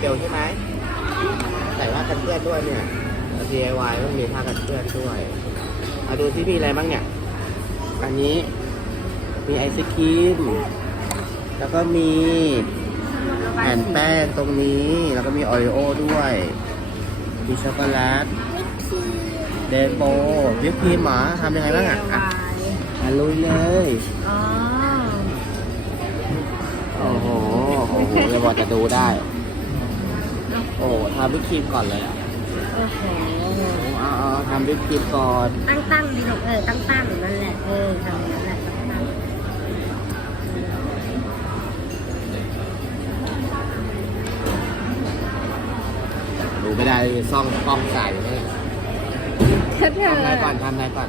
เจลใช่ไหมใส่ผ้ากันเปื้อนด้วยเนี่ย DIY ต้องมีผ้ากันเปื้อนด้วยเอาดูที่มีอะไรบ้างเนี่ย อันนี้มีไอศครีม แล้วก็มีแผ่นแป้งตรงนี้ แล้วก็มีโอริโอด้วย มีช็อกโกแลตเดนโบวิปครีมหมาทำยังไงบ้างอะอะอะลุยเลยอ๋อโอ้โห โอ้โหจะบอกจะดูได้ โอ้ทำวิปครีมก่อนเลยอะโอ้โหเอาเอาทำวิปครีมก่อนตั้งตั้งดีหรอกเออตั้งตั้งนั่นแหละเออทำอย่างนั้นแหละตั้งตั้งดูไม่ได้ซ่องกล้องใส่เลยๆก็เธอทำอะไรก่อนทำอะไรก่อน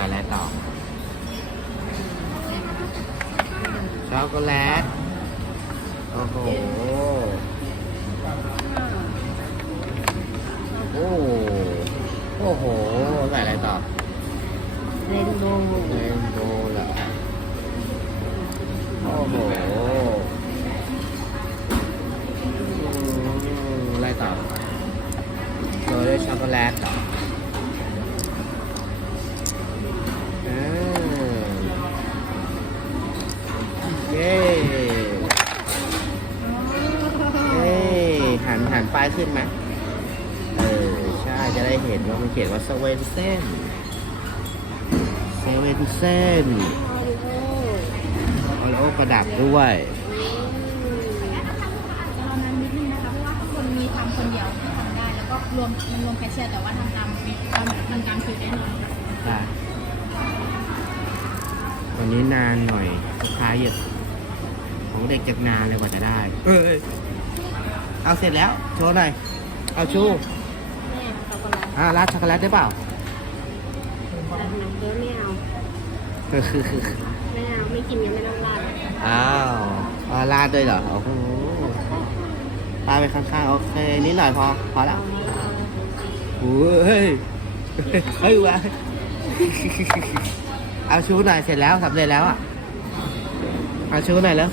ใส่อะไรต่อช็อกโกแลต โอ้โห โอ้โหโอ้โหใส่อะไรต่อเรนโบว์เรนโบว์เหรอโอ้โหอืมอะไรต่อโรยด้วยช็อกโกแลตเหรออ่ หันหันป้ายขึ้นไหมเออ ใช่ จะได้เห็นว่ามันเขียนว่าสเวนเซนเซเว่นเซนโอริโอประดับด้วยตอนนั้นนิดนึงนะคะเพราะว่าคนมีทำคนเดียวที่ทำได้แล้วก็รวมมันรวมแคชเชียร์แต่ว่าทำตามตามมันการคิวได้น้อยได้วันนี้นานหน่อยลูกค้าเยอะของเด็กจากนานเลยกว่าจะได้ เออ เอาเสร็จแล้วโชว์หน่อยเอาชูแม่ช็อกโกแลตอ่าราดช็อกโกแลตได้เปล่า แต่หนักเยอะไม่เอาไม่เอาไม่กินยังไม่ต้องราดอ้าวเอาราดด้วยเหรอโอ้โหปาไปข้างๆโอเคนิดหน่อยพอพอละโอ้ยเฮ้ยเฮ้ยวะเอาชูหน่อยเสร็จแล้วสำเร็จแล้วอะเอาชูหน่อยแล้ว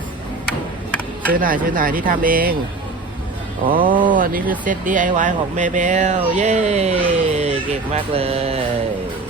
ชื่อหน่อยชื่อหน่อยที่ทำเอง โอ้อันนี้คือเซต DIY ของเมเบล เย้ เก่งมากเลย